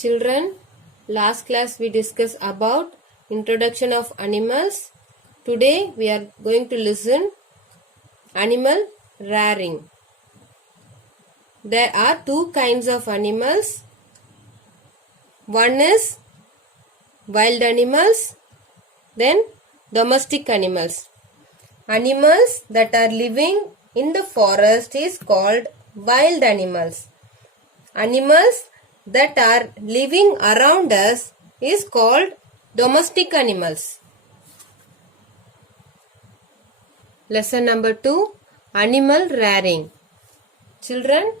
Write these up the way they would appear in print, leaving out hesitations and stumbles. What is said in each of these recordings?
Children, last class we discussed about introduction of animals. Today we are going to listen animal rearing. There are two kinds of animals. One is wild animals, then domestic animals. Animals that are living in the forest is called wild animals. Animals that are living around us is called domestic animals. Lesson number 2, Animal Rearing. Children,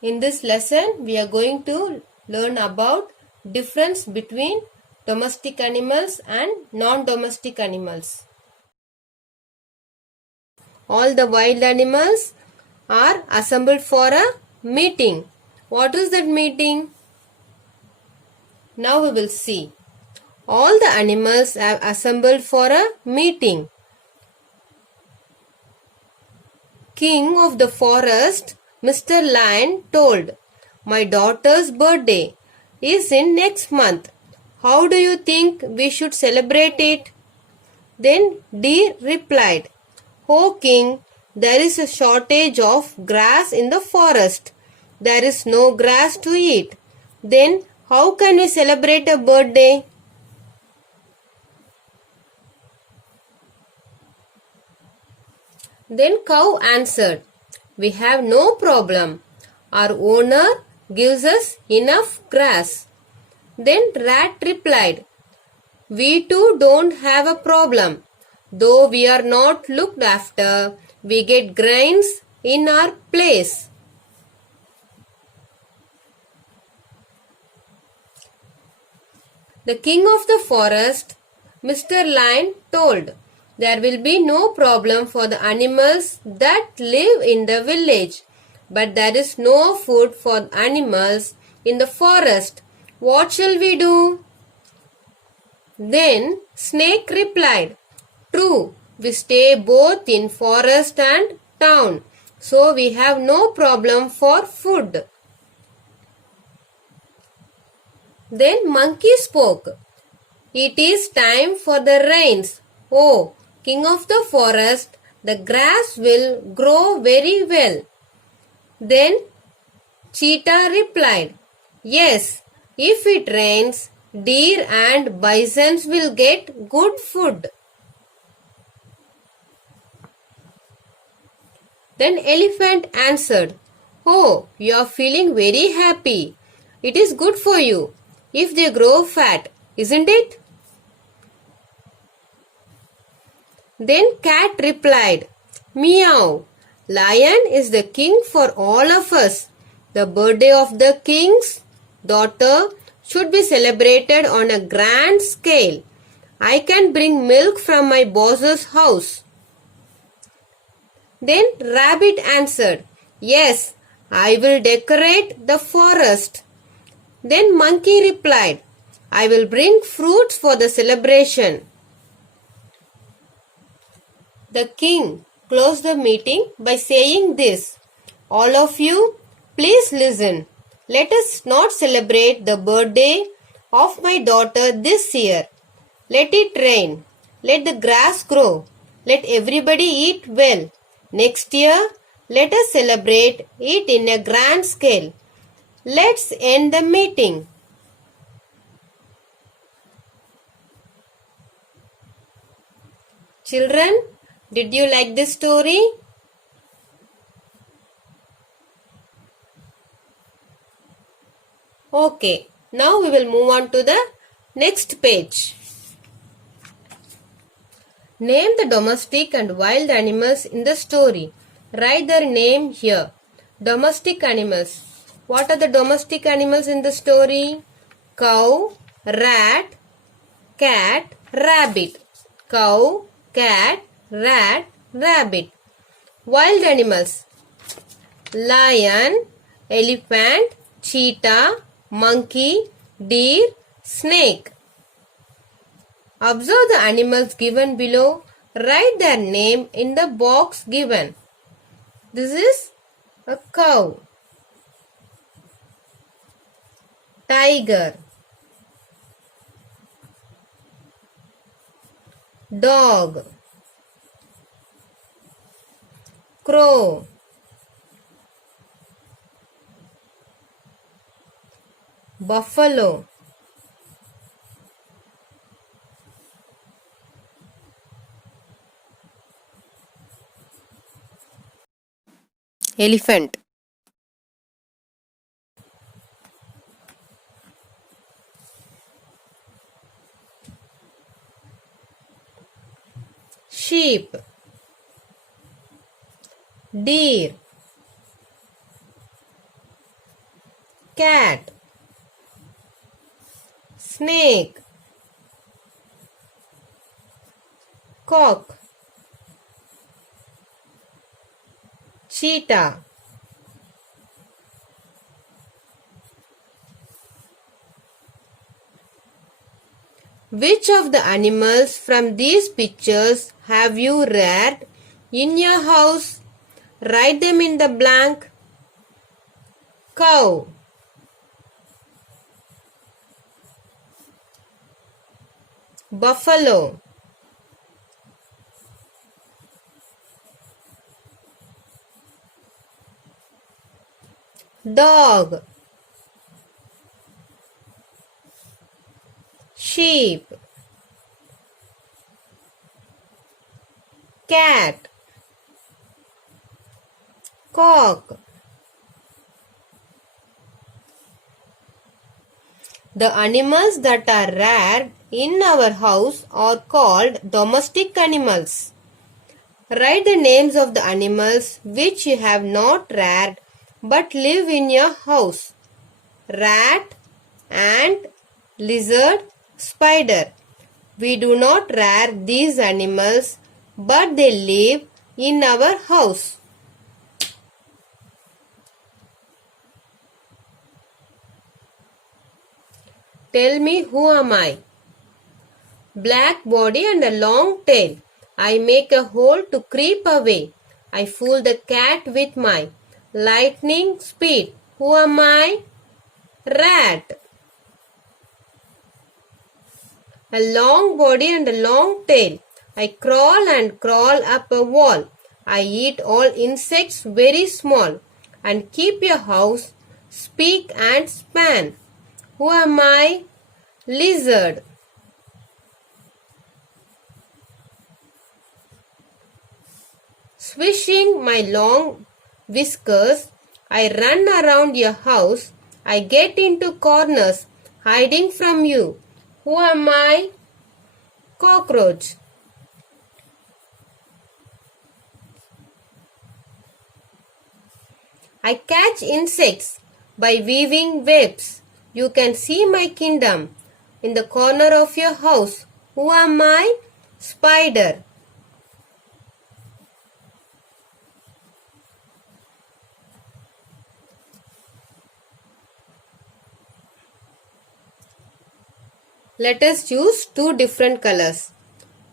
in this lesson we are going to learn about difference between domestic animals and non-domestic animals. All the wild animals are assembled for a meeting. What is that meeting? Now we will see. All the animals have assembled for a meeting. King of the forest, Mr. Lion told, "My daughter's birthday is in next month. How do you think we should celebrate it?" Then Deer replied, "O King, there is a shortage of grass in the forest. There is no grass to eat. Then how can we celebrate a birthday?" Then Cow answered, "We have no problem. Our owner gives us enough grass." Then Rat replied, "We too don't have a problem. Though we are not looked after, we get grains in our place." The king of the forest, Mr. Lion, told, "There will be no problem for the animals that live in the village, but there is no food for animals in the forest. What shall we do?" Then Snake replied, "True, we stay both in forest and town, so we have no problem for food." Then Monkey spoke, "It is time for the rains. Oh, king of the forest, the grass will grow very well." Then Cheetah replied, "Yes, if it rains, deer and bisons will get good food." Then Elephant answered, "Oh, you are feeling very happy. It is good for you if they grow fat, isn't it?" Then Cat replied, "Meow. Lion is the king for all of us. The birthday of the king's daughter should be celebrated on a grand scale. I can bring milk from my boss's house." Then Rabbit answered, "Yes, I will decorate the forest." Then Monkey replied, "I will bring fruits for the celebration." The king closed the meeting by saying this, "All of you, please listen. Let us not celebrate the birthday of my daughter this year. Let it rain. Let the grass grow. Let everybody eat well. Next year, let us celebrate it in a grand scale. Let's end the meeting." Children, did you like this story? Okay, now we will move on to the next page. Name the domestic and wild animals in the story. Write their name here. Domestic animals. What are the domestic animals in the story? Cow, rat, cat, rabbit. Cow, cat, rat, rabbit. Wild animals. Lion, elephant, cheetah, monkey, deer, snake. Observe the animals given below. Write their name in the box given. This is a cow. tiger, dog, crow, buffalo, elephant, sheep, deer, cat, snake, cock, cheetah. Which of the animals from these pictures have you reared in your house? Write them in the blank. Cow, buffalo, dog, sheep, cat, cock. The animals that are reared in our house are called domestic animals. Write the names of the animals which you have not reared but live in your house. Rat, ant, lizard, spider. We do not rear these animals but they live in our house. Tell me, who am I? Black body and a long tail. I make a hole to creep away. I fool the cat with my lightning speed. Who am I? Rat. A long body and a long tail. I crawl and crawl up a wall. I eat all insects very small and keep your house spick and span. Who am I? Lizard. Swishing my long whiskers, I run around your house. I get into corners, hiding from you. Who am I? Cockroach. I catch insects by weaving webs. You can see my kingdom in the corner of your house. Who am I? Spider. Let us choose two different colors.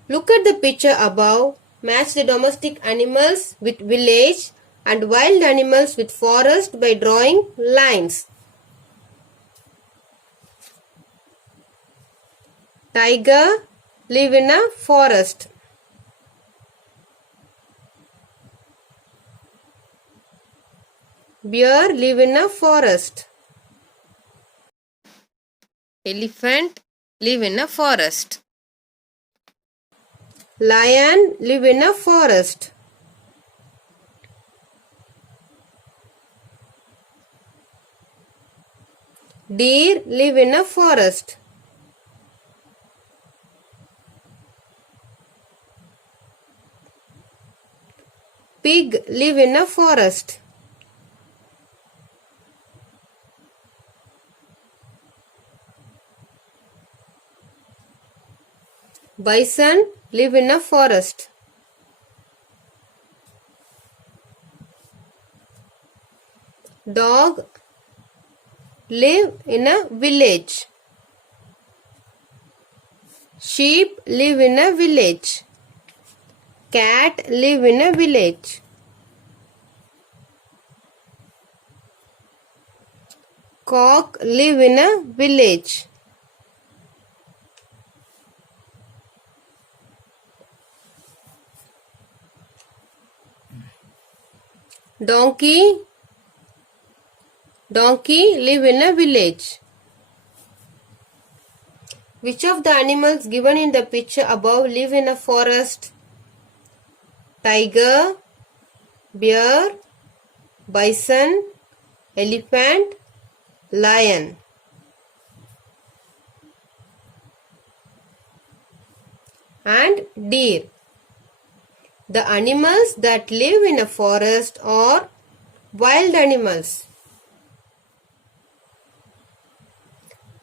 Look at the picture above. Match the domestic animals with village and wild animals with forest by drawing lines. Tiger live in a forest. Bear live in a forest. Elephant live in a forest. Lion live in a forest. Deer live in a forest. Pig live in a forest. Bison live in a forest. Dog live in a village. Sheep live in a village. Cat live in a village. Cock live in a village. Donkey live in a village. Which of the animals given in the picture above live in a forest? Tiger, bear, bison, elephant, lion. And deer. The animals that live in a forest are wild animals.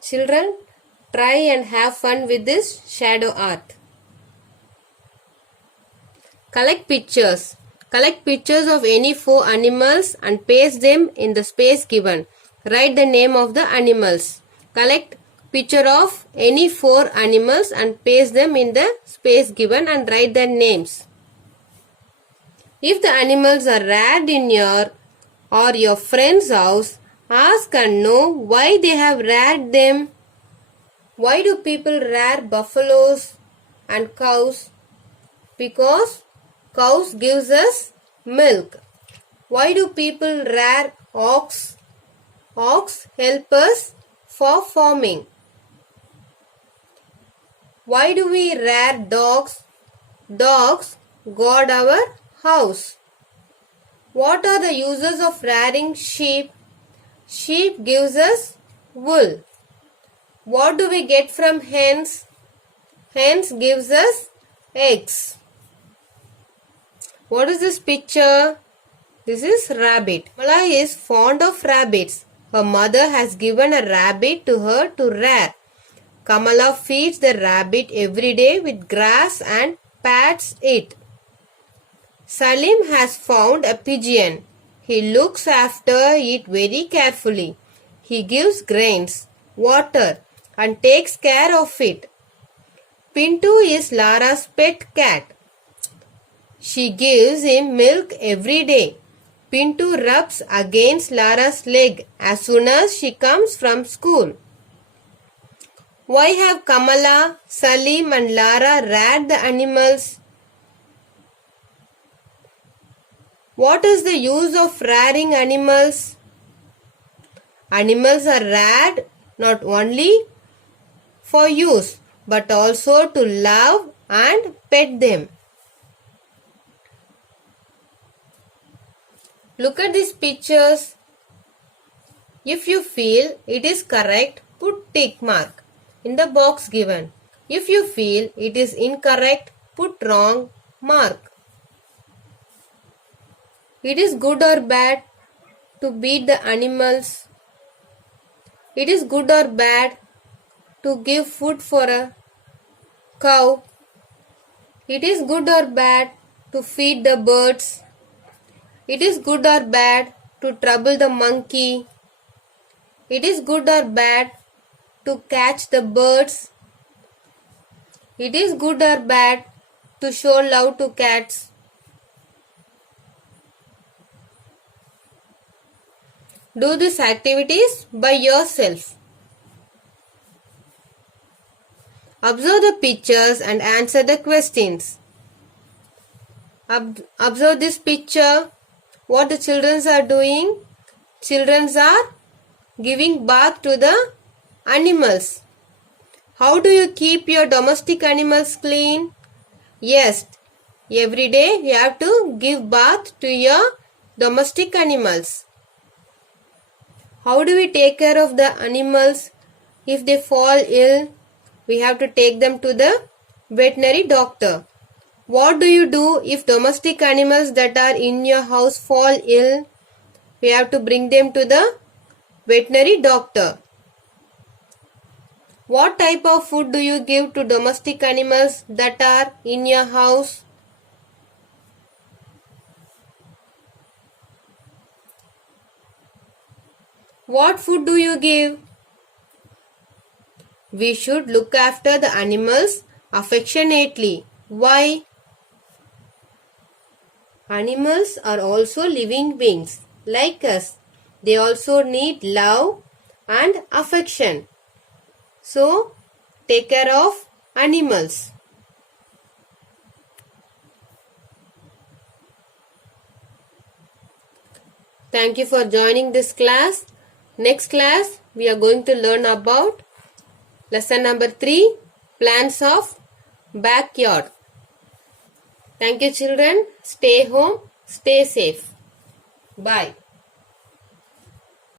Children, try and have fun with this shadow art. Collect pictures. Collect pictures of any 4 animals and paste them in the space given. Write the name of the animals. Collect picture of any 4 animals and paste them in the space given and write their names. If the animals are reared in your or your friend's house, ask and know why they have reared them. Why do people rear buffaloes and cows? Because cows gives us milk. Why do people rear ox? Ox help us for farming. Why do we rear dogs? Dogs guard our house. What are the uses of rearing sheep? Sheep gives us wool. What do we get from hens? Hens gives us eggs. What is this picture? This is rabbit. Kamala is fond of rabbits. Her mother has given a rabbit to her to rear. Kamala feeds the rabbit every day with grass and pats it. Salim has found a pigeon. He looks after it very carefully. He gives grains, water, and takes care of it. Pintu is Lara's pet cat. She gives him milk every day. Pintu rubs against Lara's leg as soon as she comes from school. Why have Kamala, Salim, and Lara reared the animals? What is the use of rearing animals? Animals are reared not only for use but also to love and pet them. Look at these pictures. If you feel it is correct, put tick mark in the box given. If you feel it is incorrect, put wrong mark. It is good or bad to beat the animals. It is good or bad to give food for a cow. It is good or bad to feed the birds. It is good or bad to trouble the monkey. It is good or bad to catch the birds. It is good or bad to show love to cats. Do these activities by yourself. Observe the pictures and answer the questions. Observe this picture. What the children are doing? Children are giving bath to the animals. How do you keep your domestic animals clean? Yes, every day you have to give bath to your domestic animals. How do we take care of the animals? If they fall ill, we have to take them to the veterinary doctor. What do you do if domestic animals that are in your house fall ill? We have to bring them to the veterinary doctor. What type of food do you give to domestic animals that are in your house? What food do you give? We should look after the animals affectionately. Why? Animals are also living beings like us. They also need love and affection. So, take care of animals. Thank you for joining this class. Next class, we are going to learn about lesson number 3, plants of backyard. Thank you children. Stay home, stay safe. Bye.